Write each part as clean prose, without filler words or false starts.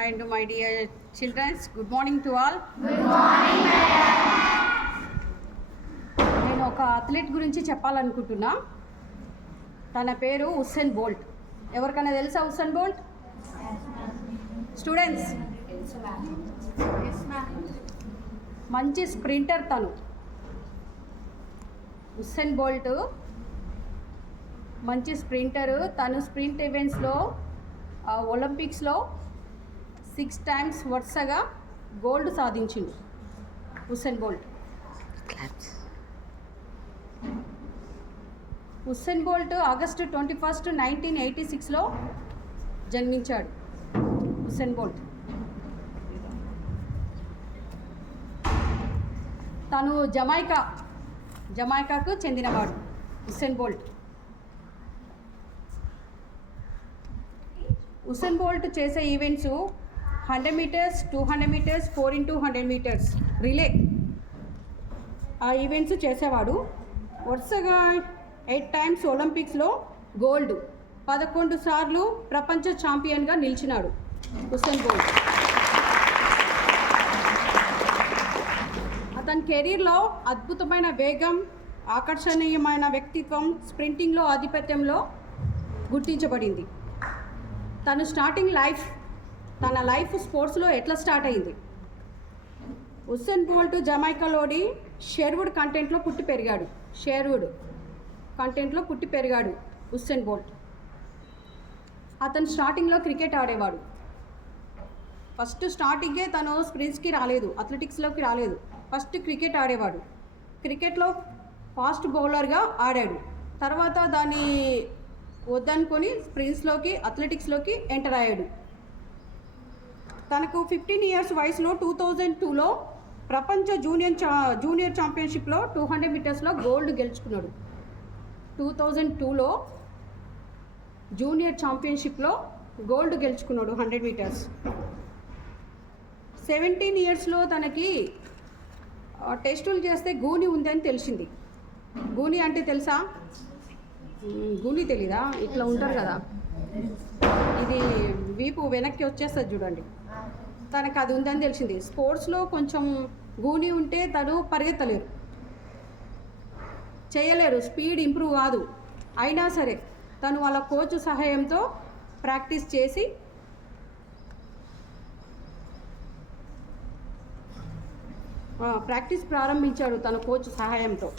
And my dear children, good morning to all. Good morning, madam. నేను ఒక athlete గురించి చెప్పాలనుకుంటున్నా. తన పేరు ఉసేన్ బోల్ట్. ఎవరికైనా తెలుసా ఉసేన్ బోల్ట్? స్టూడెంట్స్, మంచి స్ప్రింటర్ తను. ఉసేన్ బోల్ట్ మంచి స్ప్రింటరు. తను స్ప్రింట్ ఈవెంట్స్లో ఒలింపిక్స్లో 6 times వరుసగా గోల్డ్ సాధించిండు Usain Bolt. Usain Bolt August 21, 1986లో జన్మించాడు. ఉసేన్ బోల్ట్ తను జమైకాకు చెందినవాడు. ఉసేన్ బోల్ట్ ఉసేన్ బోల్ట్ చేసే events 100 meters, 200 meters, 4x100 meters relay. ఆ ఈవెంట్స్ చేసేవాడు. వరుసగా 8 times ఒలింపిక్స్లో గోల్డ్, 11 సార్లు ప్రపంచ ఛాంపియన్గా నిలిచినాడు ఉసేన్ బోల్ట్. అతని కెరీర్లో అద్భుతమైన వేగం, ఆకర్షణీయమైన వ్యక్తిత్వం, స్ప్రింటింగ్లో ఆధిపత్యంలో గుర్తించబడింది. తన లైఫ్ స్పోర్ట్స్లో ఎట్లా స్టార్ట్ అయింది? ఉసేన్ బోల్ట్ జమైకాలోని షెర్వుడ్ కంటెంట్లో పుట్టి పెరిగాడు ఉసేన్ బోల్ట్. అతను స్టార్టింగ్లో క్రికెట్ ఆడేవాడు. ఫస్ట్ స్టార్టింగే తను స్ప్రింట్స్కి రాలేదు, అథ్లెటిక్స్లోకి రాలేదు. ఫస్ట్ క్రికెట్ ఆడేవాడు. క్రికెట్లో ఫాస్ట్ బౌలర్గా ఆడాడు. తర్వాత దాన్ని వద్దనుకొని స్ప్రింట్స్లోకి, అథ్లెటిక్స్లోకి ఎంటర్ అయ్యాడు. తనకు 15 years వయసులో 2002లో ప్రపంచ జూనియర్ ఛాంపియన్షిప్లో 200 మీటర్స్లో గోల్డ్ గెలుచుకున్నాడు. 2002లో జూనియర్ ఛాంపియన్షిప్లో గోల్డ్ గెలుచుకున్నాడు 100 meters. 17 yearsలో తనకి టెస్టులు చేస్తే గూని ఉందని తెలిసింది. గూని అంటే తెలుసా? గూని తెలీదా? ఇట్లా ఉంటారు కదా, ఇది వీపు వెనక్కి వచ్చేస్తుంది చూడండి. తనకు అది ఉందని తెలిసింది. స్పోర్ట్స్లో కొంచెం గూని ఉంటే తను పరిగెత్తలేరు, చేయలేరు, స్పీడ్ ఇంప్రూవ్ కాదు. అయినా సరే తను వాళ్ళ కోచ్ సహాయంతో ప్రాక్టీస్ చేసి ప్రారంభించాడు తన కోచ్ సహాయంతో.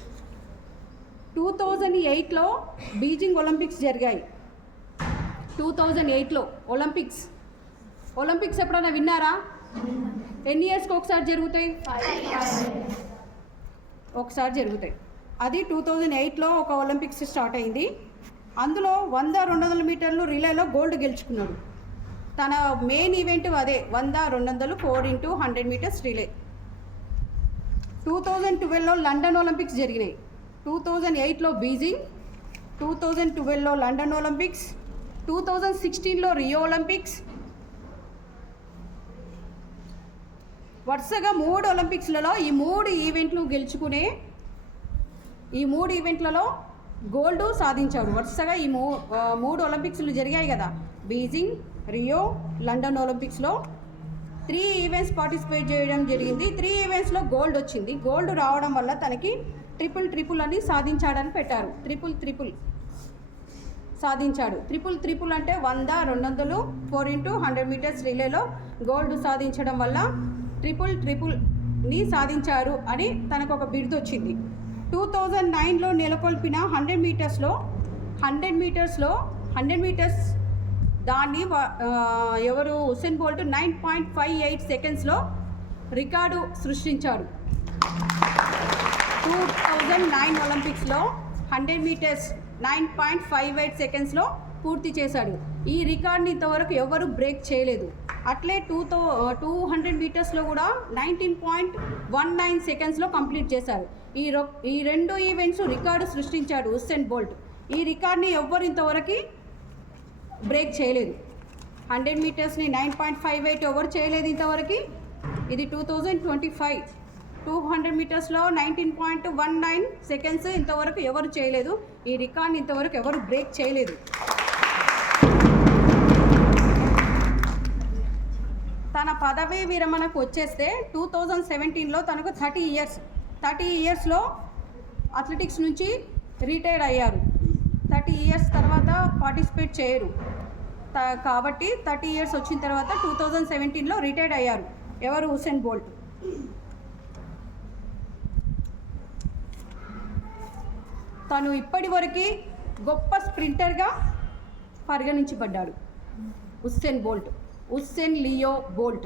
2008లో బీజింగ్ ఒలింపిక్స్ జరిగాయి. 2008లో ఒలింపిక్స్ ఎప్పుడైనా విన్నారా? ఎన్ని ఇయర్స్కి ఒకసారి జరుగుతాయి? ఒకసారి జరుగుతాయి. అది 2008లో ఒక ఒలింపిక్స్ స్టార్ట్ అయింది. అందులో 100-200 మీటర్లు రిలేలో గోల్డ్ గెలుచుకున్నాడు. తన మెయిన్ ఈవెంట్ అదే 100-200 4x100 meters రిలే. 2012లో లండన్ ఒలింపిక్స్ జరిగినాయి. 2008లో బీజింగ్, 2012లో లండన్ ఒలింపిక్స్, 2016లో రియో ఒలింపిక్స్. వరుసగా 3 ఒలింపిక్స్లలో ఈ 3 ఈవెంట్లలో గోల్డ్ సాధించాడు. వరుసగా ఈ 3 ఒలింపిక్స్లు జరిగాయి కదా, బీజింగ్, రియో, లండన్ ఒలింపిక్స్లో 3 ఈవెంట్స్ పార్టిసిపేట్ చేయడం జరిగింది. 3 ఈవెంట్స్లో గోల్డ్ వచ్చింది. గోల్డ్ రావడం వల్ల తనకి ట్రిపుల్ అని సాధించాడని పెట్టారు. ట్రిపుల్ సాధించాడు. ట్రిపుల్ అంటే 100-200 4x100 meters రిలేలో గోల్డ్ సాధించడం వల్ల ట్రిపుల్ని సాధించారు అని తనకు ఒక బిరుదు వచ్చింది. 2009లో నెలకొల్పిన 100 meters దాన్ని ఎవరు? ఉసేన్ బోల్ట్ 9.58 secondsలో రికార్డు సృష్టించాడు. 2009 ఒలింపిక్స్లో 100 meters 9.58 secondsలో పూర్తి చేశాడు. ఈ రికార్డ్ని ఇంతవరకు ఎవరు బ్రేక్ చేయలేదు. అట్లే 200 మీటర్స్లో కూడా 19.19 secondsలో కంప్లీట్ చేశారు. ఈ 2 ఈవెంట్స్ రికార్డు సృష్టించాడు ఉసేన్ బోల్ట్. ఈ రికార్డ్ని ఎవ్వరు ఇంతవరకు బ్రేక్ చేయలేదు. 100 మీటర్స్ని 9.58 ఎవరు చేయలేదు ఇంతవరకు. ఇది 2025 200 మీటర్స్లో 19.19 seconds ఇంతవరకు ఎవరు చేయలేదు. ఈ రికార్డ్ని ఇంతవరకు ఎవరు బ్రేక్ చేయలేదు. తన పదవీ విరమణకు వచ్చేస్తే 2017లో తనకు 30 ఇయర్స్లో అథ్లెటిక్స్ నుంచి రిటైర్ అయ్యారు. 30 ఇయర్స్ తర్వాత పార్టిసిపేట్ చేయరు కాబట్టి 30 ఇయర్స్ వచ్చిన తర్వాత 2017లో రిటైర్ అయ్యారు. ఎవరు? Usain Bolt. తను ఇప్పటివరకు గొప్ప స్ప్రింటర్గా పరిగణించబడ్డాడు. Usain Leo bolt.